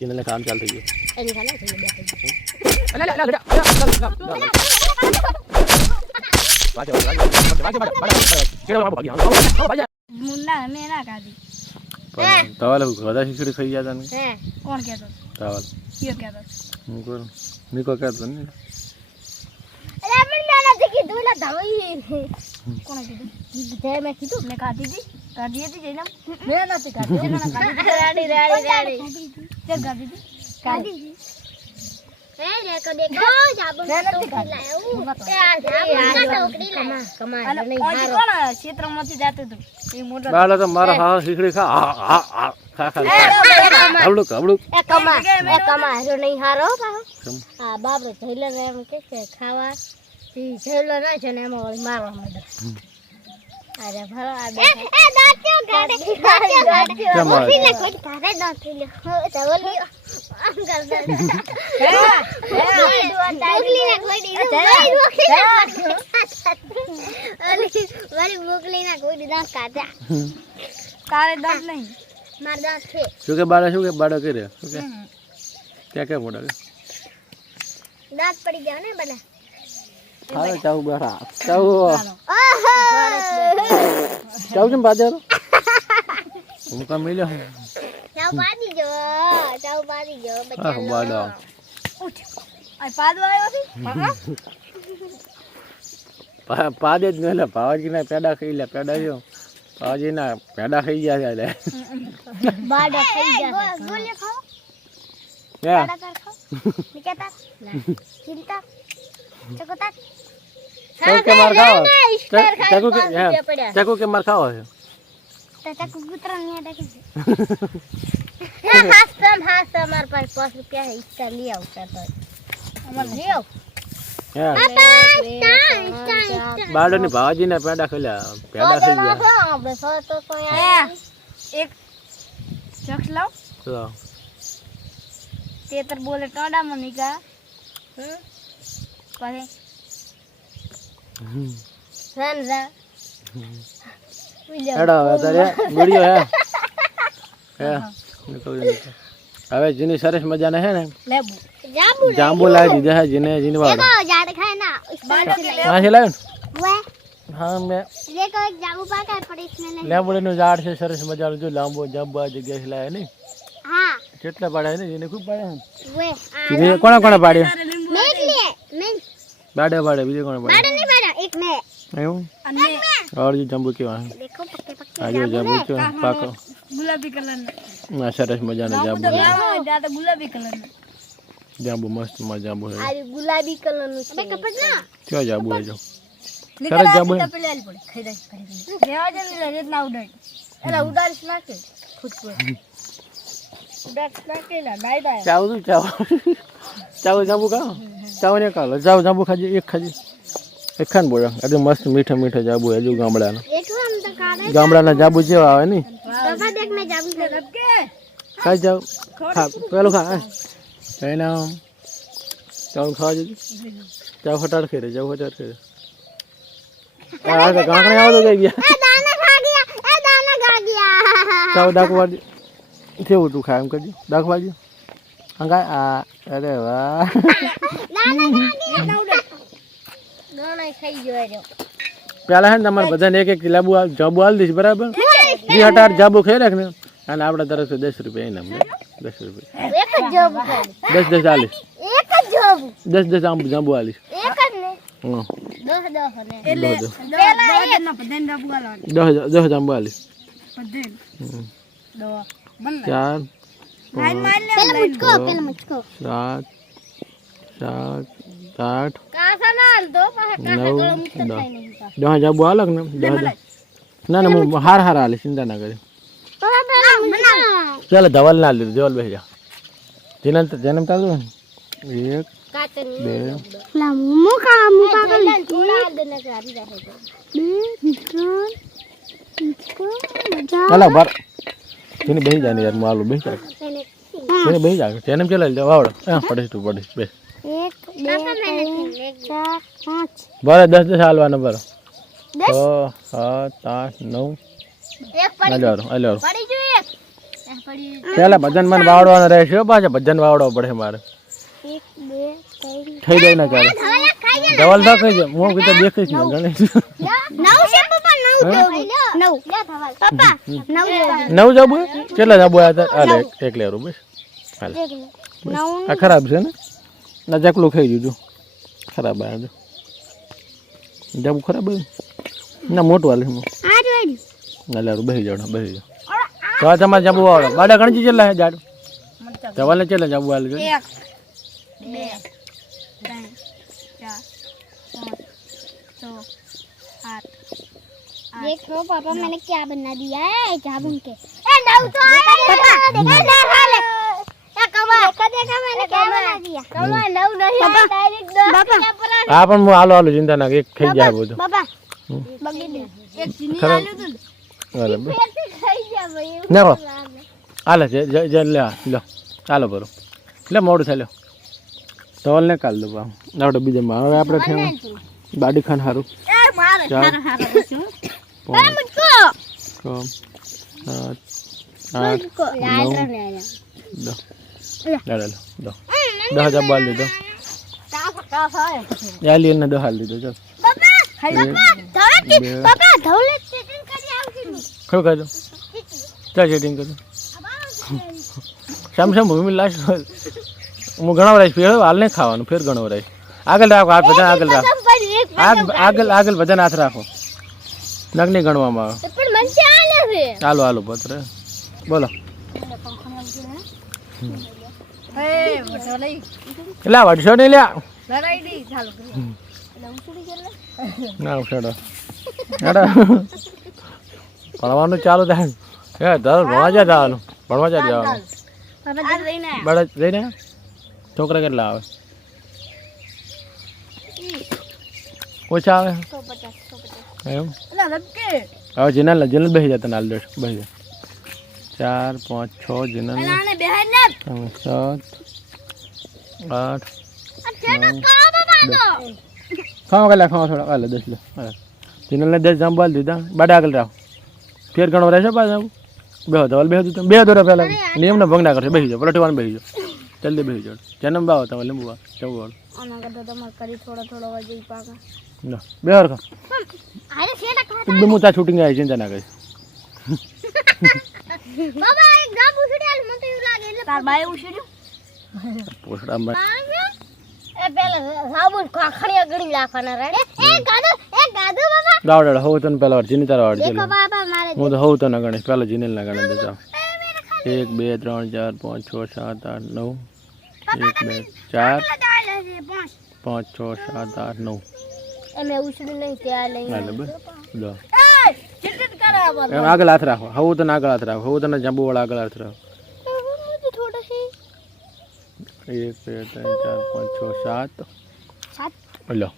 ચેનલને કામ ચાલુ થઈ ગયું એની ખાલે થઈ બે થઈ અલા અલા ગડા મુન્ના મે ના કાધી તવાલ ગધા શીખડી ખાઈ ગયા તને હે કોણ કહેતો તવાલ કયો કહેતો નીકો કહેતો ને અરે પણ મેં નથી કીધું લા ધવઈ કોણ કીધું જે મેં કીધું મેં ખાધી હતી જઈને મેં નથી ખાધી એના ખાધી રાડી તે ખાધી હતી હે દેખો જાબુ લાયો એ આ ટોકરી લાયો કમાલ નહીં હારો કોણ ક્ષેત્રમાંથી જાતું હતું એ મોટો બાલો તો મારા હા શીખડી ખા ખા હબડુક એ કમાલ નહીં હારો હા બાપરે જઈલે એમ કે ખાવા ઈ જઈલો ના છે ને એમાં મારવા માંડે અરે ભલો આ બે એ દાંત્યો ગાડે ઓફીને કોઈ તારે દાંત્યો લે ચાવલી આમ કર દે મોકલી ના કોઈ દાંત કાઢ્યા તારે દાંત નહીં માર દાંત છે શું કે બાળા કરે શું કે ક્યાં મોડા દાંત પડી ગયા ને બડા હાલો ચાવ બેઠા ચાવ કેમ બાજર હું કામ મિલ્યો ચાવ પાડી જો હા બાડા ઉઠ આ પાદવા આવ્યો છે પાદે જ ન લે પાવાજી ના પેડા ખાઈ લે પેડા જો પાવાજી ના પેડા ખાઈ ગયા છે લે બાડા ખાઈ ગયા ગોલે ખાઓ યા બાડા ખાઓ નિકેતા ચિંતા ચકોતા કે માર ખાઓ ચાકુ કે માર ખાઓ છે ચાકુ કૂતરા ને દેખી હાસ માર પાસે 5 રૂપિયા હે ઈસ્ટા લઈ આવતા તો અમાર લઈ આવ બાળોની ભાવાજી ના પેડા ખાલ્યા પેડા ખાઈ ગયા આપણે તો એક ચક્ષ લાવ તેતર બોલે ટોડા મનિકા પછી રનરા એડા તારે વિડિયો હે હવે જેની સરસ મજાને હે ને લેબુ જાંબુ લાવી દીધા હે જેને વાળો ઝાડ ખાય ના હા છે લાવ વે હા મે દેખો એક જાંબુ પાકા પડી इसमें લેબુડીનું ઝાડ છે સરસ મજાનું જો લાંબો જાંબુ આ જગ્યાએ લાવે ને હા કેટલા પાડ્યા ને જેને ખૂબ પાડ્યા વે બીજે કોણ પાડ્યા મેં મેં બાડે બીજે કોણ પાડ્યા बाड़ा नहीं बाड़ा एक मैं એવું अन्य और ये जांबू केवा है देखो पक्के पक्के આ જો જાંબુ કેવા પાકો गुलाबी कलर આ સરસ મજાનો જાંબુ ज्यादा गुलाबी कलर જાંબુ મસ્ત માં જાંબુ છે अरे गुलाबी कलर નું છે કપડ ના કેવા જાંબુ છે જો સરસ જાંબુ છે પેલાલી પડી ખાઈ રેવા દે ને રેત ના ઉડાડ એલા ઉડાડીશ નાખે ખુદ કો ઉડાડ નાખેલા ડાઈ ડાઈ ચાવ જાંબુ ખાઓ ચાવ ને ખાલો જાવ જાંબુ ખાજે એક ખાન બોલા આ મસ્ત મીઠા જાંબુ હજુ ગામડાના એકલો આમ તો કાઢે ગામડાના જાંબુ જેવા આવે ને બાબા દેખ મે જાબુ કે ખાઈ જાવ ખા પેલું ખા એના ચાવ ખાવા જજો ચાવ ફટાડ ખેરે આ ગાંકણે આવો તો ગઈ ગયા એ દાના ખા ગયા ચાવ ડાકવા કેવું તું ખાય એમ કરજો ડાકવા જો હંગા આ અરે વાહ દાના ખાઈ ગયો રે પેલા હે ને તમારે બધાને એક જાંબુ આલ દઈશ બરાબર જી હટાર જાંબુ ખાઈ રાખ ને અને આપણા તરફથી 10 રૂપિયા ઇનામ 10 રૂપિયા એક જ જાંબુ ખાલી 10 આલીશ એક જ જાંબુ 10 જાંબુ આલીશ એક જ ને હા 10 ને એટલે પેલા એક ના પદન જાંબુ આલવાનું 10 જાંબુ આલીશ પદન દો ચાર પેલા મુચકો 7 8 કાસા ના હાલ દો પાછા કાસા ગળો મુક્ત થાય નહીં કા 10 જાંબુ આલક ને 10 ના હું હાર આલીશ ચિંતા ના કરી ચાલો ધવલ ના લીધું ધવલ બેસી જા જન્મ તારું એક કાતન 2 લા મુકા પાગલ થોડા દે ને કરી રાખે ચાલો બાર તેને બેસી જાને યાર માલું બેસી જા તેને બેસી જા જન્મ ચલા લે વાવડ હા પડે તું પડે બેસ 1 2 3 4 5 બરાબર 10 હાલવાનો બરાબર 6 7 8 9 એક પડી અલ્યો પડી જો એક પેલા ભજન મને વાવડવાનો રહેશે હો, પાછા ભજન વાવડવો પડે મારે. 1 2 3 થઈ જાય ને ચાલે ધવલ તો કઈ જાય હું કીધું દેખીશ ને ગણેશ 9 છે પપ્પા 9 પપ્પા 9 નવ જાબુ કેટલા જાબુ હતા હાલે એક લેરું બસ હાલે 9 આ ખરાબ છે ને ના જકલું ખાઈ જજો ખરાબ આ જાબુ ખરાબ ના મોટું હાલે હું આ જોઈ ના લેરું બેસી જાવ તો આ તમારે જાબુ વાળો બાડા ગણજી કેટલા હે જાડ ધવલને કેટલા જાબુ હાલે 1 2 3 4 5 6 7 देखो पापा मैंने क्या बना दिया है जाबुन के ए नौ तो पापा देखा हाल क्या कमा देखा मैंने क्या बना दिया कमा नौ नहीं है डायरेक्ट पापा હા પણ હું હાલો હાલો ચિંતા ના એક ખાઈ જાય બધું पापा बगी दे एक चीनी खराब। आलू तुम હાલે બસ फिर से खाई जा भाई નાખો હાલે જે લે લો ચાલો બરો લે મોડું થાય લો ધવલ ને કાલ દો આપણે બીજામાં હવે આપણે ખાવું બાડી ખાન હારું ए मार ચાલ. हारा बसू પાંચ, मुझको છ, સાત, આઠ, मुझको यार रहने आया દસ લે દો 10,000 બાલ દીધો का है યાલી એને 10 હાલ દીધો ચાલ पापा धौले બે. पापा धौले सेटिंग कर आओ કયું ખાધું ચાલ સેટિંગ કરું શામ શામ ભૂમિ લાસ્ટ હું ગણવરાઈશ ફેર હાલ નહીં ખાવાનું ફેર ગણવરાઈશ આગળ રાખો હાથ બધા આગળ રાખો આગળ આગળ બધાને હાથ રાખો નગ નહીં ગણવામાં આવે પણ મન ચાલે છે ચાલો હાલો પત્ર બોલો એ વટો લઈ એટલે વડશો નહીં લ્યા લડાઈ દી ચાલુ કરી એટલે ઉછળી ગયેલા ના ઉછાડો હેડો ભણવાનું ચાલુ થાય હે તારું ભણવા જાય જવાનું ભણવા જાય જવાનું પાપા જઈને બળદ જઈને છોકરા કેટલા આવે ઓછા આવે 150 એમ એટલે લપકે હવે જીનલ જીનલ બેસી જતા નાલ દેશ બેસી જા 4 5 6 જીનલ આને બેહાડ ને 7 8 આ છેડો કા બાબા તો ખાવા કેટલા ખાવા થોડા હાલે 10 લો જીનલને 10 જાંબાલ દીધા બાડા આગળ રાખ ફેર ગણો રહેશે પાછા બે ધવલ બે હતું બે દોરા પહેલા નિયમનો ભંગ ના કરશે બેસી જાઓ પલટવાનું બેસી જાઓ જલ્દી બેસી જાઓ જન્મ બાવો તમે લીંબુ ચૌવાળ આના કરતા તમાર કરી થોડો થોડો વજઈ પાકા ના બે હરખા આરે છેડા ખા એકદમ હું ત્યાં શૂટિંગ આવી ચિંતા ના કરીશ બાબા એક ગાબ ઉછળ્યા મને તો એવું લાગે એટલે તાર બાય ઉછળ્યું પોસડામાં એ પેલા સાબુન ખાખણીયા ગણી રાખવાના રેડે એ ગાદો બાબા દાવડા હોવ તને પેલા જીની તારા વાડ દેખો ચાલો બાબા મારે હું તો હોવ તને ગણીશ પેલા જીનેલ ના ગણે દેતા 1 2 3 4 5 6 7 8 9 1 2 4 5 6 7 8 9 એમે ઉછળી નહીં ત્યાં લઈ હાલે બસ લો એ ચિટચિટ કરે બાબા એમ આગળ હાથ રાખો હોવ તને આગળ હાથ રાખો હોવ તને જાંબુ વાળા આગળ હાથ રાખો મુझे थोड़ा से 1 2 3 4 5 6 7 सात લો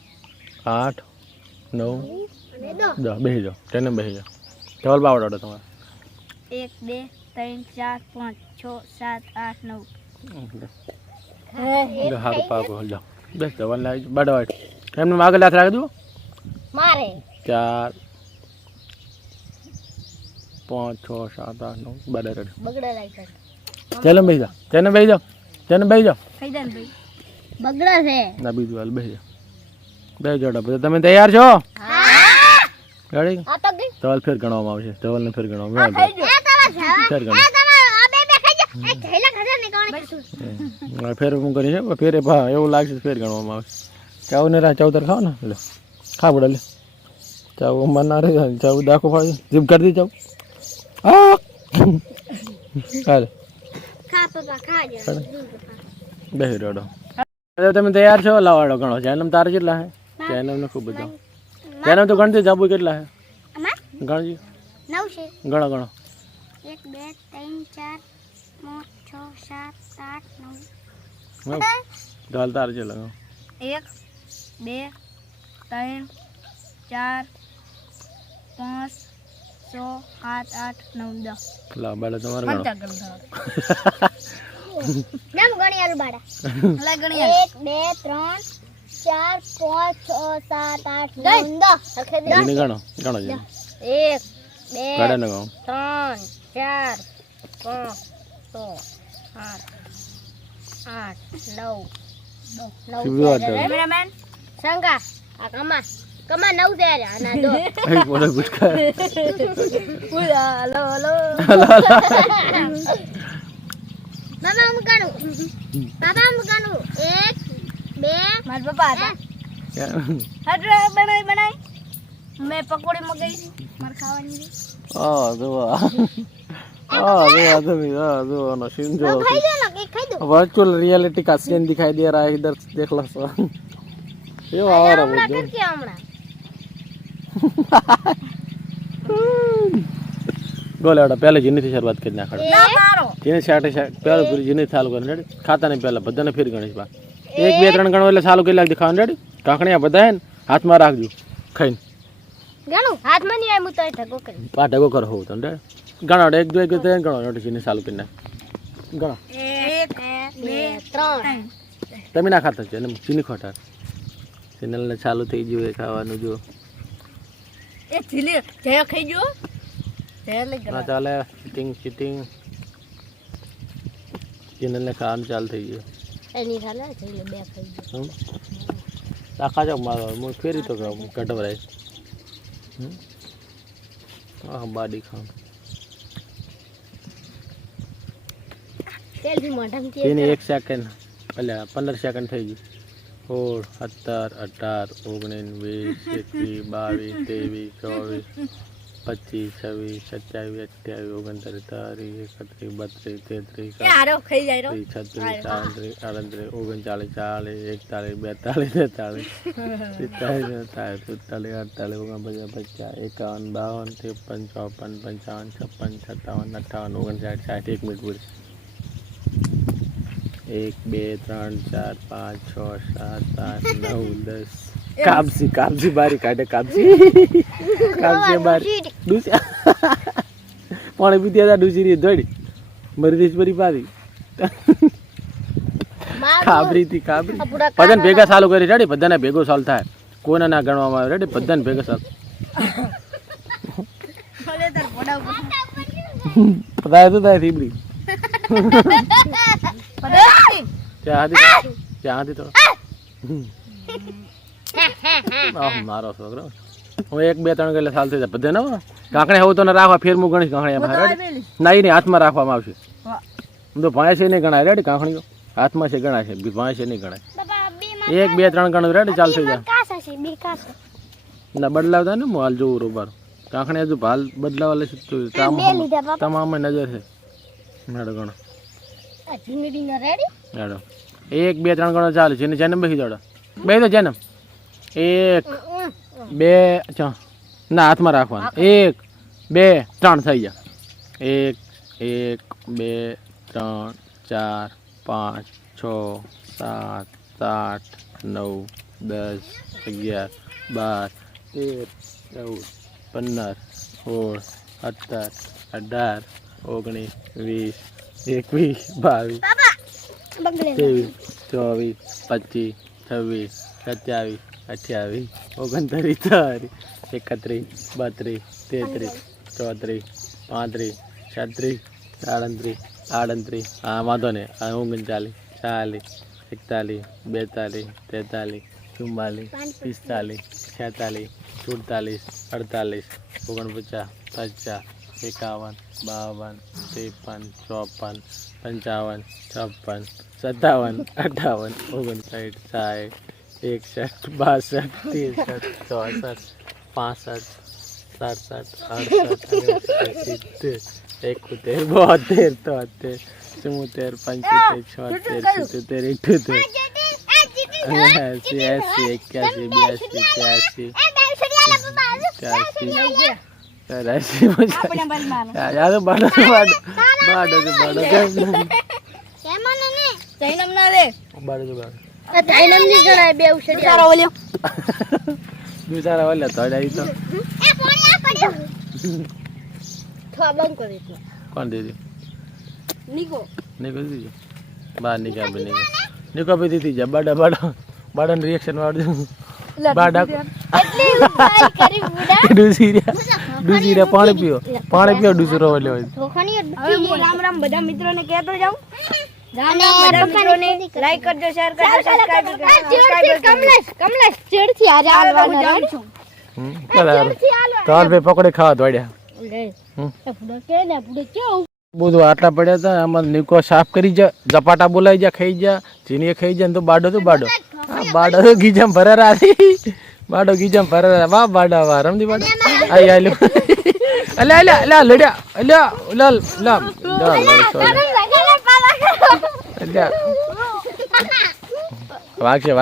8 9 ले दो 10 બેસી જાઓ તેને બેસી જાઓ ધવલ બાવડાડો તમારે 1 2 3 4 5 6 7 8 9 હારું પાકો લો બેસ ધવલ લાવી બાડવાડ એમને આગળ હાથ રાખી દો मारे 4 5 6 7 8 9 બાડા રેડ बगड़ा लाइक ચાલો બેસી જાઓ તેને બેસી જાઓ તેને બેસી જાઓ खाई जान भाई बगड़ा से ના બીજું હાલ બેસી જાઓ બે જોડા બધા તમે તૈયાર છો हां રેડી आ तो गई ધવલ ફેર ગણવામાં આવશે ધવલને ફેર ગણવામાં આવે ए तवा ફેર ગણો अबे बे खाई जा ए थैला खजा ने कोण ફેર હું કરી છે ફેરે ભા એવું લાગશે ફેર ગણવામાં આવશે ચાવ ને રા ચૌતર ખાઓ ને લે ખા બડા લે ચાવ મના રે ચાવ દાખો ફાડી જીપ કરી દી ચાવ આ હાલ खा पापा खा जा બેહી રેડો હવે તમે તૈયાર છો લાવાડો ગણો જન્મ તારે કેટલા હે જન્મ ને ખૂબ બધા જન્મ તો ગણતી જાબુ કેટલા હે અમાર ગણજી 9 છે ગણો ગણો 1 2 3 4 5 6 7 8 9 ઢાલ તારે કેટલા 1 2 3 4 5 6 7 8 9 10 લા બાળા તમારે ગણો નામ ગણિયાલ બાડા લે ગણિયાલ 1 2 3 4 5 6 7 8 9 10 જીની ગણો ગણો જીની 1 2 ગાડા ને ગણો 3 4 5 શિવજી વાત કરે. કેમેરામેન સંગા આ કમા 9 છે રે આના દો એ બોલો ગુટકા. હલો મામા હું ગણું બાબા હું ગણું 1 2 માર પપ્પા હતા હટ બનાય મેં પકોડી મગાઈ માર ખાવાની दो ना सीन जो ખાઈ દો ને કે ખાઈ દો वर्चुअल रियलिटी का सीन दिखाई दे रहा है इधर देख लो सो ये आ रहा હમણાં है કરતી હમણાં गोलेड़ा पहले जिन्नी थी शुरुआत करना खड़ा ના મારો जिन्हें शाटे पहले पूरी जिन्नी थाल कर रेडी खाता नहीं पहले बधाने फिर गणेश बा 1 2 3 गणो એટલે ચાલુ કરી લાગ દેખાવ રેડી કાંકણિયા બધા હે હાથમાં રાખજો ખાઈને ગણું હાથમાં નહીં આવ્યું તો ઠગો કરી આ ઢગો કર હોવ તો રેડી ગણો 1 2 3 ગણો રેડી जिन्नी ચાલુ કરી નાખ ગણો 1 2 3 તમે ના ખાતા છે ને ચીની ખોટા ચેનલ ને ચાલુ થઈ ગયું એ ખાવાનું જો એ થીલી જય ખાઈ ગયો જય લઈ ના ચાલે ચીટિંગ ચેનલ ને ખાવાનું ચાલુ થઈ ગયું એની ખાલે જઈ બે ખાઈ ગયો આખા જો મારો હું ફેરી તો કટવરાય હા બાડી ખામ તેલ થી મોઢામાં તેલ એને 1 સેકન્ડ એટલે 15 સેકન્ડ થઈ ગયું 16 17 18 19 20 21 22 23 24 25 26 27 28 29 30 31 32 33 આરો ખાઈ જાય રો 36 37 38 39 40 41 42 43 44 45 46 47 52 53 54 55 56 57 58 59 1 મિનિટ પૂરી 1 2 3 4 5 6 7 8 9 10 કાપસી બારી કાઢે કાપસી બારી ડૂસી પાણી પીતી હતા ડૂસી રહી દોડી મરી દીશ પરી પાડી કાબરી બધાને ભેગા ચાલુ કરી રેડી બધાને ભેગો ચાલુ થાય કોઈને ના ગણવામાં આવે રેડી બધાને ભેગા ચાલુ પતા તો થાય થીબડી ત્યાં હતી તો મારો છોકરો હું 1 2 3 એટલે ચાલુ થઈ જાય બધે ને કાંકણે હવે તો રાખવા ફેર હું ગણીશ કાંકણી નહીં હાથમાં રાખવામાં આવશે હું તો ભાઈ છે નહીં ગણાય રેડી કાંકણીઓ હાથમાં છે ગણાય છે ભાઈ છે નહીં ગણાય 1 2 3 ગણું રેડી ચાલુ થઈ જાય ના બદલાવતા ને હું હાલ જોઉં રોબાર કાંકણી હજુ હાલ બદલાવા લે તમામ નજર છે મેડો ગણો મેડો 1 2 3 ગણો ચાલે છે જન્મ બેસી જોડો બે તો જન્મ 1 2 ના હાથમાં રાખવાનું 1 2 3 થઈ ગયા 1 1 2 3 4 5 6 7 8 9 10 11 12 13 14 15 16 17 18 19 20 21 22 23 24 25 27 28 31 32 33 34 35 36 હા વાંધો નહીં 39 40 41 42 43 44 45 46 47 48 49 50 51 52 53 54 55 56 57 58 59 60 61 62 63 64 65 67 68 69 70 72 73 74 75 76 કોણ દીધી બહાર નીકળ નીકળ પછી દીધી જા બાડાનું રિએક્શન વાળું બાડા ડૂસી રે પાણી પીઓ ડૂસી રો એટલે હોય હવે હું રામ રામ બધા મિત્રોને કહેતો જાઉં. રામ રામ બધા મિત્રોને લાઈક કરજો, શેર કરજો, સબસ્ક્રાઇબ કરજો. કમલેશ ચેડથી આજે હાલવાનો જાઉં છું. તાર ભાઈ પકડી ખાવા દોડ્યા બધું આટલા પડ્યા હતા. આમાં નીકો સાફ કરી જા, ઝપાટા બોલાઈ જા, ખાઈ જા, ચીની ખાઈ જા ને તો બાડો બાડો તો ગીજામ ભરેરા બાડો ગીજામ ભરેરા. વાહ બાડા વાહ રમજી બાડો આઈ આલ્યો અલે અલે અલે લડ્યા અલ્યા લાલ લાલ વાગશે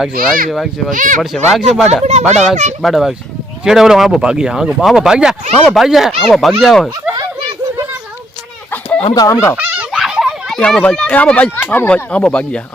પડશે વાગશે બાડા વાગશે ચેડે બોલો આંબો ભાગી જા ભાગી જા આમ કાવ એ આંબો ભાગી જા